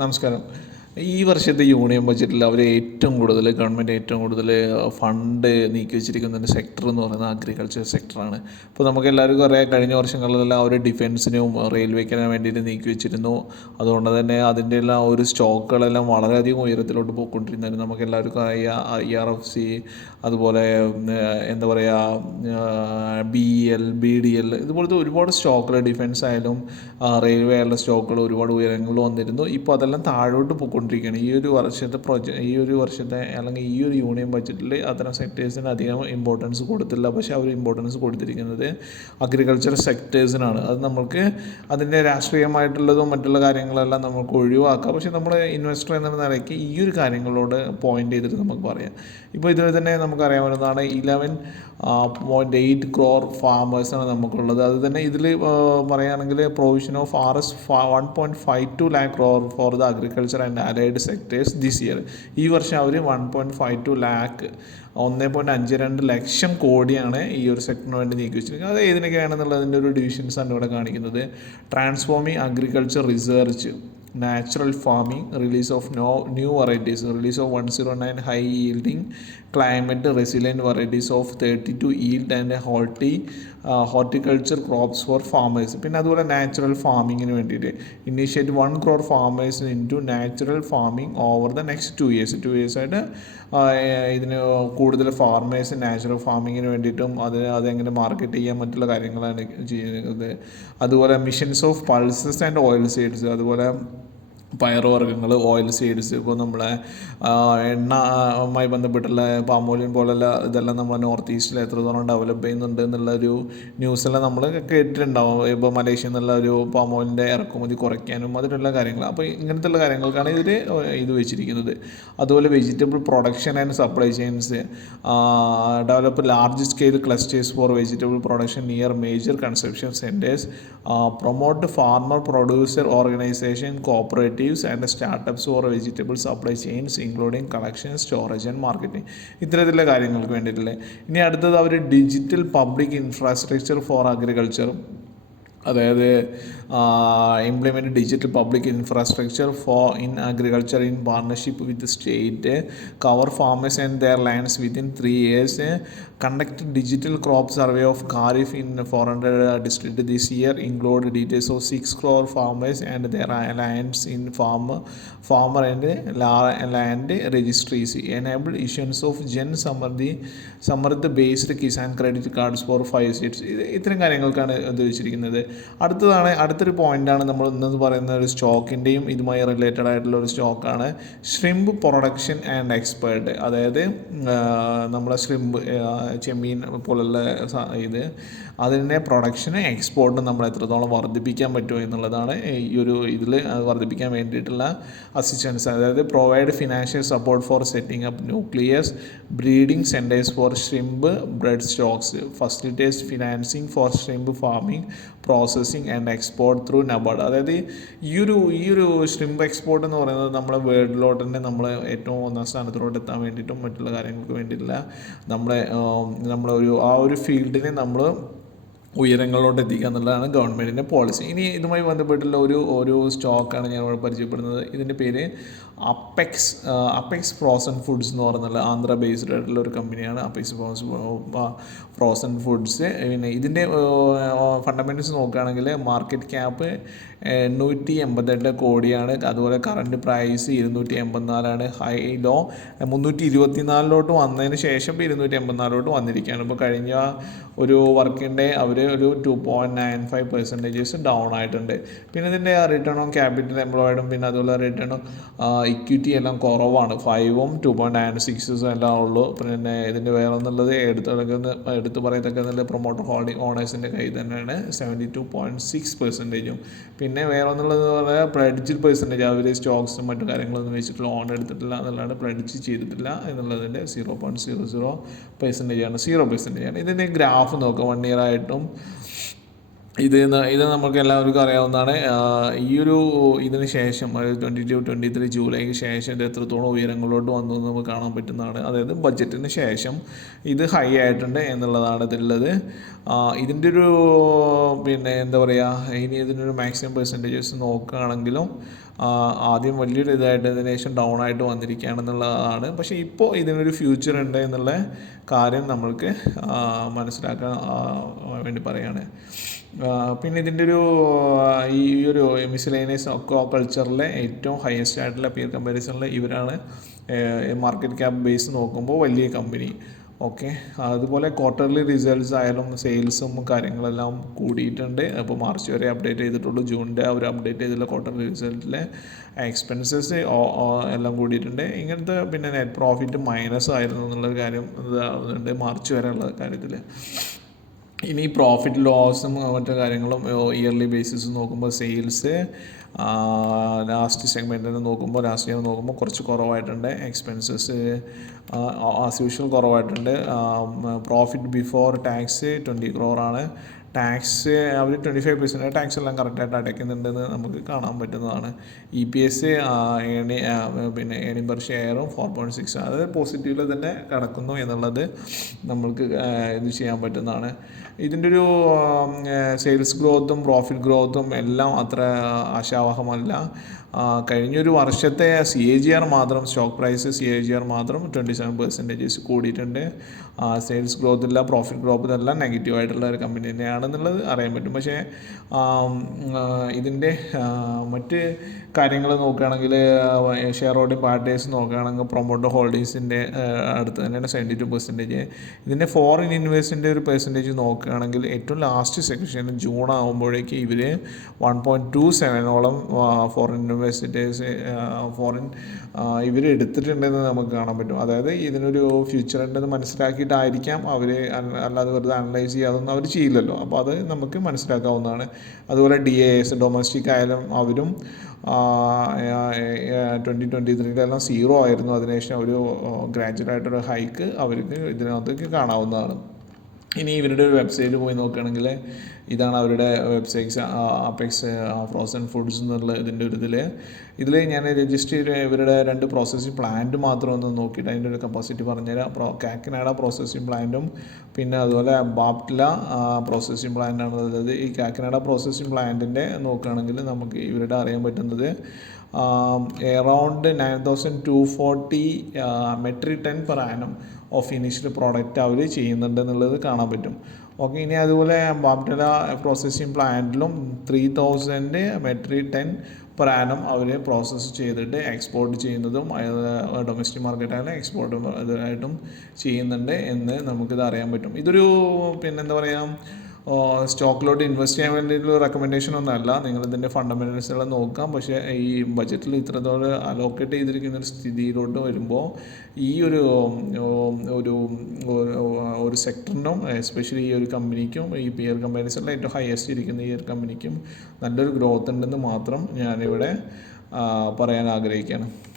നമസ്കാരം. ഈ വർഷത്തെ യൂണിയൻ ബജറ്റിൽ അവർ ഏറ്റവും കൂടുതൽ ഗവൺമെന്റ് ഏറ്റവും കൂടുതൽ ഫണ്ട് നീക്കി വെച്ചിരിക്കുന്ന ഒരു സെക്ടർ എന്ന് പറയുന്നത് അഗ്രികൾച്ചർ സെക്ടറാണ് ഇപ്പോൾ നമുക്ക് എല്ലാവർക്കും അറിയാം കഴിഞ്ഞ വർഷങ്ങളിലെല്ലാം അവർ ഡിഫൻസിനും റെയിൽവേക്കിനും വേണ്ടിയിട്ട് നീക്കി വെച്ചിരുന്നു. അതുകൊണ്ട് തന്നെ അതിന്റെ എല്ലാം ഒരു സ്റ്റോക്കുകളെല്ലാം വളരെയധികം ഉയരത്തിലോട്ട് പോയിക്കൊണ്ടിരുന്നതായിരുന്നു. നമുക്ക് എല്ലാവർക്കും അറിയാം ഐ ആർ എഫ് സി അതുപോലെ എന്താ പറയുക B L B D L ഇതുപോലത്തെ ഒരുപാട് സ്റ്റോക്കുകൾ ഡിഫൻസ് ആയാലും റെയിൽവേ ആയാലും സ്റ്റോക്കുകൾ ഒരുപാട് ഉയരങ്ങളിൽ വന്നിരുന്നു. ഇപ്പോൾ അതെല്ലാം താഴോട്ട് പോയിക്കൊണ്ടിരിക്കുകയാണ്. ഈ ഒരു വർഷത്തെ പ്രൊജ ഈ ഒരു വർഷത്തെ അല്ലെങ്കിൽ ഈ ഒരു യൂണിയൻ ബഡ്ജറ്റിൽ അത്തരം സെക്ടേഴ്സിന് അധികം ഇമ്പോർട്ടൻസ് കൊടുത്തില്ല. പക്ഷേ അവർ ഇമ്പോർട്ടൻസ് കൊടുത്തിരിക്കുന്നത് അഗ്രികൾച്ചർ സെക്ടേഴ്സിനാണ് അത് നമുക്ക് അതിന്റെ രാഷ്ട്രീയമായിട്ടുള്ളതും മറ്റുള്ള കാര്യങ്ങളെല്ലാം നമുക്ക് ഒഴിവാക്കാം. പക്ഷേ നമ്മൾ ഇൻവെസ്റ്റർ എന്ന നിലയ്ക്ക് ഈ ഒരു കാര്യങ്ങളോട് പോയിന്റ് ചെയ്തിട്ട് നമുക്ക് പറയാം. ഇപ്പോൾ ഇതിൽ തന്നെ നമുക്കറിയാവുന്നതാണ് ഇലവൻ പോയിന്റ് എയ്റ്റ് ക്രോർ ഫാമേഴ്സാണ് നമുക്കുള്ളത്. അത് തന്നെ ഇതിൽ പറയുകയാണെങ്കിൽ provision of R S one point five two lakh crore for the agriculture and allied sectors this year ഈ വർഷം അവർ one point five two lakh ഒന്ന് പോയിന്റ് അഞ്ച് രണ്ട് ലക്ഷം കോടിയാണ് ഈ ഒരു സെക്ടറിന് വേണ്ടി നീക്കി വെച്ചിരിക്കുന്നത്. അത് ഏതിനൊക്കെയാണെന്നുള്ളതിന്റെ ഒരു ഡിവിഷൻസാണ് ഇവിടെ കാണിക്കുന്നത്. Transforming agriculture research natural farming, release of no, new varieties, release of 109 high yielding climate resilient varieties of 32 yield and horti horticulture crops for farmers. പിന്നെ അതുപോലെ നാച്ചുറൽ ഫാമിങ്ങിന് വേണ്ടിയിട്ട് initiate one crore farmers into natural farming over the next two years two years ആയിട്ട് ഇതിന് കൂടുതൽ farmers natural ഫാമിങ്ങിന് വേണ്ടിയിട്ടും അത് അതെങ്ങനെ മാർക്കറ്റ് ചെയ്യാൻ മറ്റുള്ള കാര്യങ്ങളാണ് ചെയ്യുന്നത്. അതുപോലെ missions of pulses and oil seeds അതുപോലെ പയറുവർഗങ്ങൾ ഓയിൽ സീഡ്സ് ഇപ്പോൾ നമ്മളെ എണ്ണമായി ബന്ധപ്പെട്ടുള്ള പാമോലിൻ പോലുള്ള ഇതെല്ലാം നമ്മൾ നോർത്ത് ഈസ്റ്റിൽ എത്രത്തോളം ഡെവലപ്പ് ചെയ്യുന്നുണ്ട് എന്നുള്ളൊരു ന്യൂസെല്ലാം നമ്മൾ കേട്ടിട്ടുണ്ടാവും. ഇപ്പോൾ മലേഷ്യ എന്നുള്ള ഒരു പാമോലിന്റെ ഇറക്കുമതി കുറയ്ക്കാനും അതിനുള്ള കാര്യങ്ങൾ. അപ്പോൾ ഇങ്ങനത്തെ കാര്യങ്ങൾക്കാണ് ഇതിൽ ഇത് വെച്ചിരിക്കുന്നത്. അതുപോലെ vegetable production and supply chains develop large scale clusters for vegetable production near major consumption centres promote farmer producer organisation cooperatives and startups for vegetable supply chains including collection storage and marketing ഇത്തരത്തിലുള്ള കാര്യങ്ങൾക്ക് വേണ്ടിയിട്ടുള്ളത് ഇനി അടുത്തത് അവർ digital public infrastructure for agriculture അതായത് implement digital public infrastructure for in agriculture in partnership with state cover farmers and their lands within three years conduct digital crop survey of kharif in four hundred district this year include details of six crore farmers and their lands in farm farmer and land registries enable issuance of Jan Samriddhi Samriddha based Kisan credit cards for five states ഇത് ഇത്തരം കാര്യങ്ങൾക്കാണ് ഇത് വെച്ചിരിക്കുന്നത് അടുത്തതാണ് അടുത്തൊരു പോയിന്റാണ് നമ്മൾ ഇന്നത് പറയുന്ന ഒരു സ്റ്റോക്കിന്റെയും ഇതുമായി റിലേറ്റഡ് ആയിട്ടുള്ള ഒരു സ്റ്റോക്കാണ് ഷ്രിമ്പ് പ്രൊഡക്ഷൻ ആൻഡ് എക്സ്പേർട്ട് അതായത് നമ്മുടെ ഷ്രിമ്പ് ചെമ്മീൻ പോലുള്ള ഇത് അതിന്റെ പ്രൊഡക്ഷന് എക്സ്പോർട്ടും നമ്മൾ എത്രത്തോളം വർദ്ധിപ്പിക്കാൻ പറ്റുമോ എന്നുള്ളതാണ് ഈ ഒരു ഇതിൽ വർദ്ധിപ്പിക്കാൻ വേണ്ടിയിട്ടുള്ള അസിസ്റ്റൻസ് അതായത് provide financial support for setting up nucleus breeding centres for shrimp brood stocks facilitates financing for shrimp farming processing and export through NABARD അതായത് ഈ ഒരു ഈ ഒരു ഷ്രിംപ് എക്സ്പോർട്ട് എന്ന് പറയുന്നത് നമ്മളെ വേൾഡിലോട്ട് തന്നെ നമ്മൾ ഏറ്റവും ഒന്നാം സ്ഥാനത്തിലോട്ട് എത്താൻ വേണ്ടിയിട്ടും മറ്റുള്ള കാര്യങ്ങൾക്ക് വേണ്ടിയിട്ടുള്ള നമ്മളെ നമ്മളെ ഒരു ആ ഒരു ഫീൽഡിനെ നമ്മൾ ഉയരങ്ങളിലോട്ട് എത്തിക്കുക എന്നുള്ളതാണ് ഗവൺമെന്റിന്റെ പോളിസി ഇനി ഇതുമായി ബന്ധപ്പെട്ടുള്ള ഒരു ഒരു സ്റ്റോക്കാണ് ഞാൻ ഇവിടെ പരിചയപ്പെടുന്നത്. ഇതിന്റെ പേര് അപ്പെക്സ് അപ്പെക്സ് ഫ്രോസൺ ഫുഡ്സ് എന്ന് പറഞ്ഞുള്ള ആന്ധ്ര ബേസ്ഡ് ആയിട്ടുള്ള ഒരു കമ്പനിയാണ് അപ്പെക്സ് ഫ്രോസൺ ഫുഡ്സ് പിന്നെ ഇതിന്റെ ഫണ്ടമെന്റൽസ് നോക്കുകയാണെങ്കിൽ മാർക്കറ്റ് ക്യാപ്പ് എണ്ണൂറ്റി എൺപത്തെട്ട് കോടിയാണ്. അതുപോലെ കറണ്ട് പ്രൈസ് ഇരുന്നൂറ്റി എൺപത്തിനാലാണ് ഹൈ ലോ മുന്നൂറ്റി ഇരുപത്തിനാലിലോട്ട് വന്നതിന് ശേഷം ഇരുന്നൂറ്റി എൺപത്തിനാലിലോട്ട് വന്നിരിക്കുകയാണ്. ഇപ്പോൾ കഴിഞ്ഞ ഒരു വർക്കിന്റെ അവർ ഒരു two point nine five percentages down ആയിട്ടുണ്ട്. പിന്നെ ഇതിന്റെ റിട്ടേൺ ഓൺ ക്യാപിറ്റൽ എംപ്ലോയിഡും പിന്നെ അതുപോലെ റിട്ടേൺ ഇക്വിറ്റി എല്ലാം കുറവാണ്. ഫൈവും ടു പോയിന്റ് നയൻ സിക്സും എല്ലാം ഉള്ളൂ. പിന്നെ ഇതിന്റെ വേറെ എന്നുള്ളത് എടുത്തെടുക്കുന്ന എടുത്തു പറയത്തക്ക പ്രൊമോട്ടർ ഹോൾഡിംഗ് ഓണേഴ്സിന്റെ കയ്യിൽ തന്നെയാണ് സെവന്റി ടു പോയിന്റ് സിക്സ് പെർസെന്റേജും പിന്നെ വേറെ എന്നുള്ളത് പറയാൻ പ്ലഡ്ജ് പെർസെന്റേജ് അവർ സ്റ്റോക്സും മറ്റു കാര്യങ്ങളൊന്നും വെച്ചിട്ട് ലോൺ എടുത്തിട്ടില്ല എന്നുള്ളതാണ്. പ്ലഡ്ജ് ചെയ്തിട്ടില്ല എന്നുള്ളതിന്റെ zero point zero zero percentage ആണ്. സീറോ പെർസെന്റേജ് ആണ്. ഇതിന്റെ ഗ്രാഫ് നോക്കുക വൺ ഇയർ ആയിട്ടും ഇത് ഇത് നമുക്ക് എല്ലാവർക്കും അറിയാവുന്നതാണ്. ഈ ഒരു ഇതിന് ശേഷം അതായത് ട്വന്റി ടു ട്വന്റി ത്രീ ജൂലൈക്ക് ശേഷം ഇത് എത്രത്തോളം ഉയരങ്ങളിലോട്ട് വന്നു എന്ന് നമുക്ക് കാണാൻ പറ്റുന്നതാണ്. അതായത് ബഡ്ജറ്റിന് ശേഷം ഇത് ഹൈ ആയിട്ടുണ്ട് എന്നുള്ളതാണ് ഇതിലുള്ളത്. ഇതിന്റെ ഒരു പിന്നെ എന്താ പറയുക ഇനി ഇതിനൊരു മാക്സിമം പെർസെന്റേജസ് നോക്കുകയാണെങ്കിലും ആദ്യം വലിയൊരു ഇതായിട്ട് ഇതിന് ശേഷം ഡൗൺ ആയിട്ട് വന്നിരിക്കുകയാണെന്നുള്ളതാണ്. പക്ഷേ ഇപ്പോൾ ഇതിനൊരു ഫ്യൂച്ചർ ഉണ്ട് എന്നുള്ള കാര്യം നമ്മൾക്ക് മനസ്സിലാക്കാൻ വേണ്ടി പറയാണ്. ആ, പിന്നെ ഇതിന്റെ ഒരു ഈ ഒരു മിസിലേനിയസ് അക്വാ കൾച്ചറിലെ ഏറ്റവും ഹയസ്റ്റ് ആയിട്ടുള്ള പിയർ കമ്പാരിസണിൽ ഇവരാണ് മാർക്കറ്റ് ക്യാപ് ബേസ് നോക്കുമ്പോൾ വലിയ കമ്പനി ഓക്കെ അതുപോലെ ക്വാർട്ടർലി റിസൾട്ട്സ് ആയാലും സെയിൽസും കാര്യങ്ങളെല്ലാം കൂടിയിട്ടുണ്ട്. അപ്പോൾ മാർച്ച് വരെ അപ്ഡേറ്റ് ചെയ്തിട്ടുള്ളൂ. ജൂണിന്റെ അവർ അപ്ഡേറ്റ് ചെയ്തിട്ടുള്ള ക്വാർട്ടർലി റിസൾട്ടിലെ എക്സ്പെൻസസ് എല്ലാം കൂടിയിട്ടുണ്ട്. ഇങ്ങനത്തെ പിന്നെ നെറ്റ് പ്രോഫിറ്റ് മൈനസ് ആയിരുന്നു എന്നുള്ളൊരു കാര്യം ഇതാവുന്നുണ്ട് മാർച്ച് വരെയുള്ള കാര്യത്തിൽ ഇനി പ്രോഫിറ്റ് ലോസും മറ്റു കാര്യങ്ങളും ഇയർലി ബേസിസ് നോക്കുമ്പോൾ സെയിൽസ് ലാസ്റ്റ് സെഗ്മെന്റിന് നോക്കുമ്പോൾ ലാസ്റ്റ് ഇയർ നോക്കുമ്പോൾ കുറച്ച് കുറവായിട്ടുണ്ട്. എക്സ്പെൻസസ് ആസ് യൂഷ്വൽ കുറവായിട്ടുണ്ട്. പ്രോഫിറ്റ് ബിഫോർ ടാക്സ് ട്വന്റി ക്രോറാണ് ടാക്സ് അവർ ട്വന്റി ഫൈവ് പെർസെന്റ് ടാക്സ് എല്ലാം കറക്റ്റായിട്ട് അടയ്ക്കുന്നുണ്ടെന്ന് നമുക്ക് കാണാൻ പറ്റുന്നതാണ്. ഇ പി എസ് ഏണി പിന്നെ ഏണിംഗ് പെർ ഷെയറും ഫോർ പോയിന്റ് സിക്സ് അത് പോസിറ്റീവിൽ തന്നെ കിടക്കുന്നു എന്നുള്ളത് നമ്മൾക്ക് ഇത് ചെയ്യാൻ പറ്റുന്നതാണ്. ഇതിന്റെ ഒരു സെയിൽസ് ഗ്രോത്തും പ്രോഫിറ്റ് ഗ്രോത്തും എല്ലാം അത്ര ആശാവഹമല്ല. കഴിഞ്ഞൊരു വർഷത്തെ സി എ ജി ആർ മാത്രം stock price C A G R മാത്രം ട്വന്റി സെവൻ പെർസെന്റേജസ് കൂടിയിട്ടുണ്ട് സെയിൽസ് ഗ്രോത്ത് ഇല്ല പ്രോഫിറ്റ് ഗ്രോത്ത് എല്ലാം നെഗറ്റീവ് ആയിട്ടുള്ള ഒരു കമ്പനി തന്നെയാണെന്നുള്ളത് അറിയാൻ പറ്റും. പക്ഷേ ഇതിന്റെ മറ്റ് കാര്യങ്ങൾ നോക്കുകയാണെങ്കിൽ ഷെയർ ഹോൾഡിംഗ് പാർട്ടേഴ്സ് നോക്കുകയാണെങ്കിൽ പ്രൊമോട്ടർ ഹോൾഡിങ്സിന്റെ അടുത്ത് തന്നെയാണ് സെവന്റി ടു പെർസെന്റേജ് ഇതിന്റെ ഫോറിൻ ഇൻവെസ്റ്റിന്റെ ഒരു പെർസെന്റേജ് നോക്കുകയാണെങ്കിൽ ഏറ്റവും ലാസ്റ്റ് സെക്ഷൻ ജൂൺ ആകുമ്പോഴേക്ക് ഇവർ വൺ പോയിന്റ് ടു സെവനോളം ഫോറിൻ ഇൻവെസ്റ്റേഴ്സ് ഫോറിൻ ഇവർ എടുത്തിട്ടുണ്ടെന്ന് നമുക്ക് കാണാൻ പറ്റും. അതായത് ഇതിനൊരു ഫ്യൂച്ചർ ഉണ്ടെന്ന് മനസ്സിലാക്കിയിട്ടായിരിക്കാം അവർ അല്ലാതെ വെറുതെ അനലൈസ് ചെയ്യാതൊന്നും അവർ ചെയ്യില്ലല്ലോ. അപ്പോൾ അത് നമുക്ക് മനസ്സിലാക്കാവുന്നതാണ്. അതുപോലെ ഡി എ എസ് ഡൊമസ്റ്റിക് ആയാലും അവരും ട്വന്റി ട്വന്റി ത്രീയിലെല്ലാം സീറോ ആയിരുന്നു. അതിനുശേഷം ഒരു ഗ്രാജുവൽ ആയിട്ടൊരു ഹൈക്ക് അവർക്ക് ഇതിനകത്തേക്ക് കാണാവുന്നതാണ്. ഇനി ഇവരുടെ ഒരു വെബ്സൈറ്റ് പോയി നോക്കുകയാണെങ്കിൽ ഇതാണ് അവരുടെ വെബ്സൈറ്റ്സ് അപ്പെക്സ് ഫ്രോസൺ ഫുഡ്സ് എന്നുള്ള ഇതിന്റെ ഒരു ഇതിൽ ഇതിൽ ഞാൻ രജിസ്റ്റർ ചെയ്ത ഇവരുടെ രണ്ട് പ്രോസസ്സിംഗ് പ്ലാന്റ് മാത്രം ഒന്ന് നോക്കിയിട്ട് അതിന്റെ ഒരു കപ്പാസിറ്റി പറഞ്ഞുതരാം. പ്രോ കാക്കിനാട പ്രോസസ്സിംഗ് പ്ലാന്റും പിന്നെ അതുപോലെ ബാപ്റ്റില പ്രോസസ്സിംഗ് പ്ലാന്റാണ് അതായത് ഈ കാക്കിനാട പ്രോസസ്സിംഗ് പ്ലാന്റിന്റെ നോക്കുകയാണെങ്കിൽ നമുക്ക് ഇവരുടെ അറിയാൻ പറ്റുന്നത് nine thousand two forty metric ton per annum of finished product അവർ ചെയ്യുന്നുണ്ട് എന്നുള്ളത് കാണാൻ പറ്റും. ഓക്കെ ഇനി അതുപോലെ Bapatla processing പ്ലാന്റിലും three thousand metric ton per annum അവർ പ്രോസസ്സ് ചെയ്തിട്ട് എക്സ്പോർട്ട് ചെയ്യുന്നതും ഡൊമസ്റ്റിക് മാർക്കറ്റായാലും എക്സ്പോർട്ട് ഇതായിട്ടും ചെയ്യുന്നുണ്ട് എന്ന് നമുക്കിത് അറിയാൻ പറ്റും. ഇതൊരു പിന്നെന്താ പറയുക സ്റ്റോക്കിലോട്ട് ഇൻവെസ്റ്റ് ചെയ്യാൻ വേണ്ടിയിട്ടുള്ള റെക്കമെൻഡേഷൻ ഒന്നല്ല ഇതിന്റെ ഫണ്ടമെന്റൽസുകൾ നോക്കാം. പക്ഷേ ഈ ബജറ്റിൽ ഇത്രത്തോളം അലോക്കേറ്റ് ചെയ്തിരിക്കുന്ന ഒരു സ്ഥിതിയിലോട്ട് വരുമ്പോൾ ഈ ഒരു ഒരു ഒരു സെക്ടറിനും എസ്പെഷ്യലി ഈ ഒരു കമ്പനിക്കും ഈ പിയർ എല്ലാം ഏറ്റവും ഹയസ്റ്റ് ഇരിക്കുന്ന ഈ ഒരു കമ്പനിക്കും നല്ലൊരു ഗ്രോത്ത് ഉണ്ടെന്ന് മാത്രം ഞാനിവിടെ പറയാൻ ആഗ്രഹിക്കുകയാണ്.